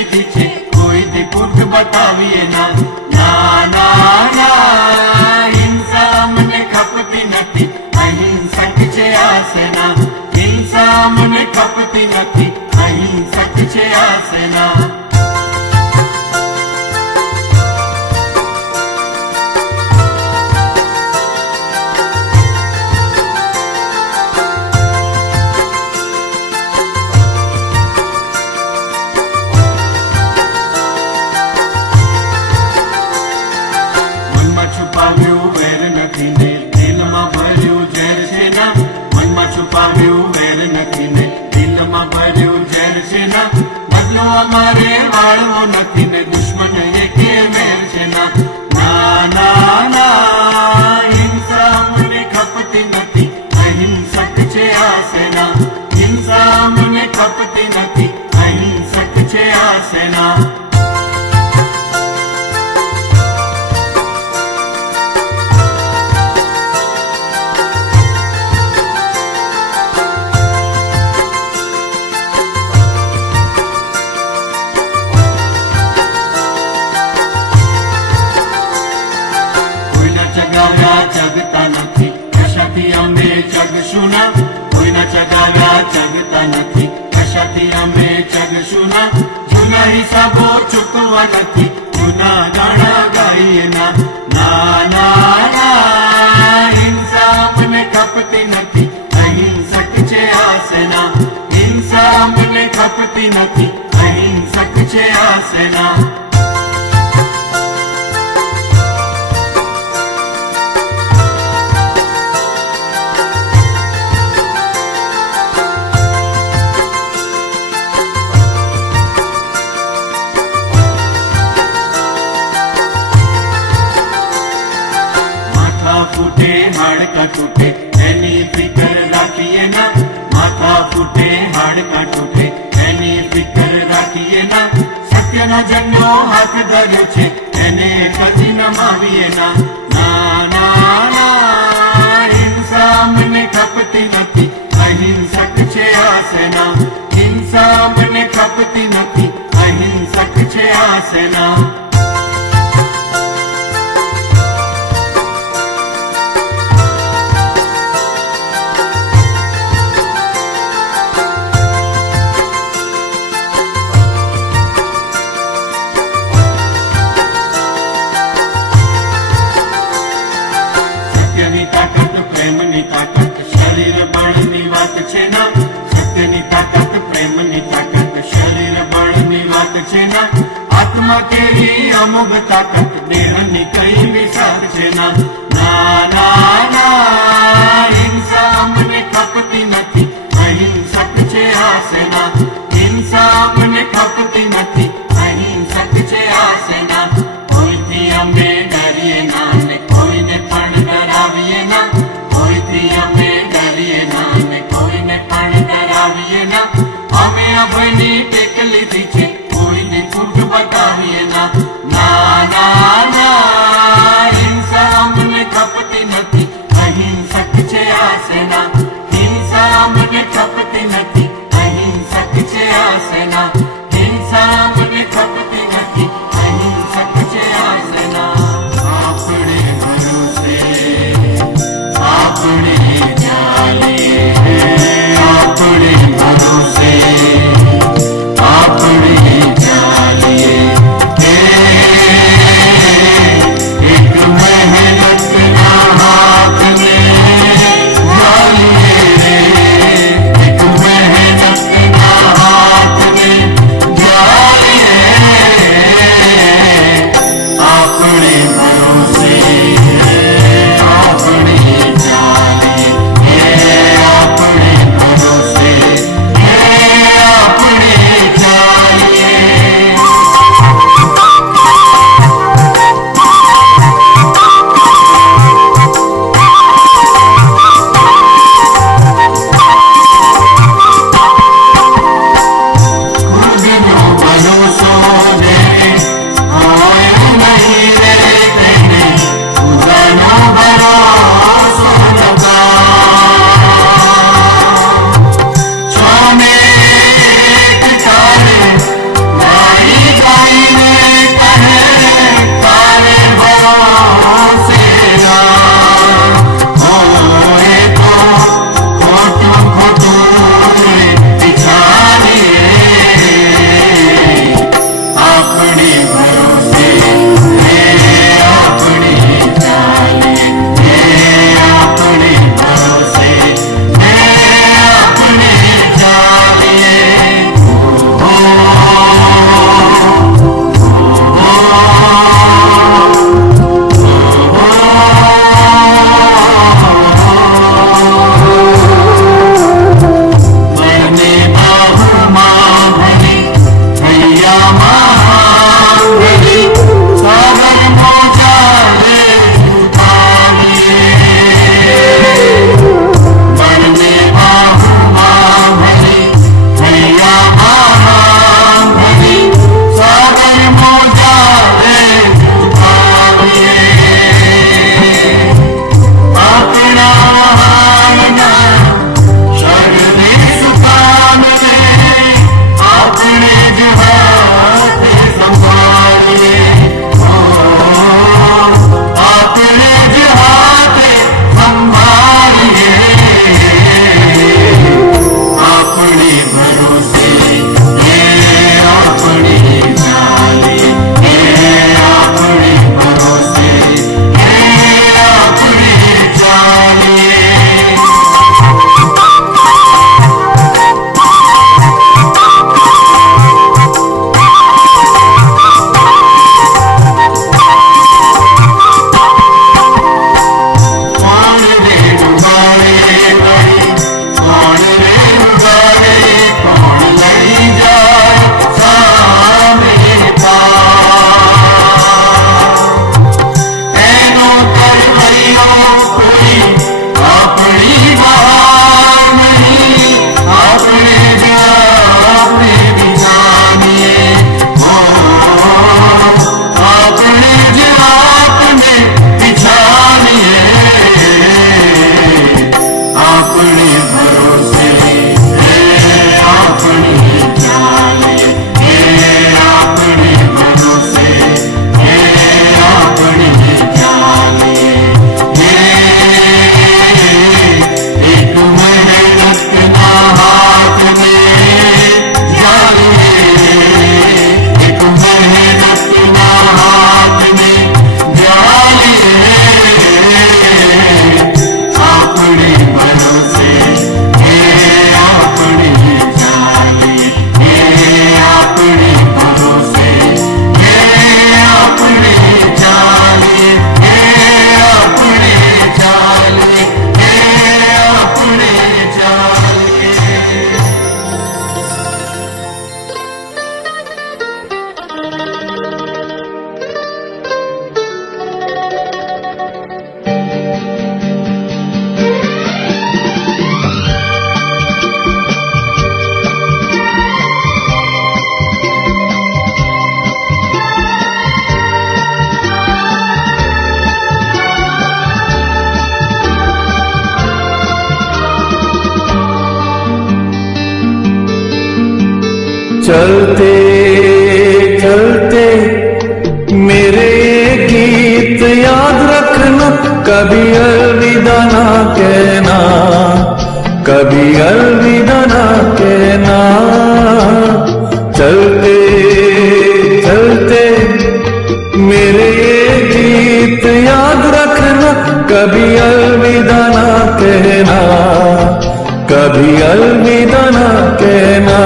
લીધી છે, કોઈથી પૂઠ બતાવીએ ના. ના ના ના, હિંસા અમને ખપતી નથી, અહિંસક છે આ સેના. હિંસા અમને ખપતી નથી, અહિંસક છે આ સેના. છુપાવ્યું વેર નથી ને દિલમાં ભર્યું ઝેર છે ના. મનમાં છુપાવ્યું વેર નથી ને દિલમાં ભર્યું ઝેર છે ના. બદલો અમારે વાળવો નથી ને દુશ્મન એકે મેર છે ના. ના ના ના, હિંસા અમને ખપતી નથી, અહિંસક છે આ સેના. હિંસા અમને ખપતી નથી, અહિંસક છે આ સેના. ચગતા નથી, કશાથી અમે ચગશું ના. કોઈના ચગાવ્યા ચગતા નથી, કશાથી અમે ચગશું ના. જૂના હિસાબો ચૂકવા નથી, જૂના ગાણા ગાઈએ ના. ના ના ના, હિંસા અમને ખપતી નથી, અહિંસક છે આ સેના. હિંસા અમને ખપતી નથી, અહિંસક છે આ સેના. ફૂટે હાડકા તૂટે એની ફિકર રાખીએ ના. માથા ફૂટે હાડકા તૂટે એની ફિકર રાખીએ ના. સત્યના ઝંડો હાથ ધર્યો છે એને કદી નમાવીએ ના. ના ના ના, હિંસા અમને ખપતી નથી, અહિંસક છે આ સેના. હિંસા અમને ખપતી નથી, અહિંસક છે આ સેના. સત્યની તાકાત પ્રેમની તાકાત શરીર બળની વાત છે ના. સત્યની તાકાત પ્રેમની તાકાત શરીર બળની વાત છે ના. આત્મા કેરી અમોઘ તાકાત દેહની કઈ વિશાળ છે ના. ના ના ના, હિંસા અમને ખપતી નથી, અહિંસક છે આ સેના. હિંસા અમને ખપતી નથી, અહિંસક છે આ સેના. કોઈથી અમે ડરીએ ના ને કોઈને પણ ડરાવીએ ના. કોઈથી અમે ડરીએ ના ને કોઈને પણ ડરાવીએ ના. અમે અભયની ટેક લીધી છે, કોઈને છૂટ બતાવીએ ના. ના ના ના, હિંસા અમને ખપતી નથી, અહિંસક છે આ સેના. હિંસા અમને ખપતી નથી, અહિંસક છે આ સેના. હિંસા चलते चलते मेरे ये गीत याद रखना, कभी अलविदा ना कहना, कभी अलविदा ना कहना। चलते चलते मेरे ये गीत याद रखना, कभी अलविदा ना कहना, कभी अलविदा ना कहना।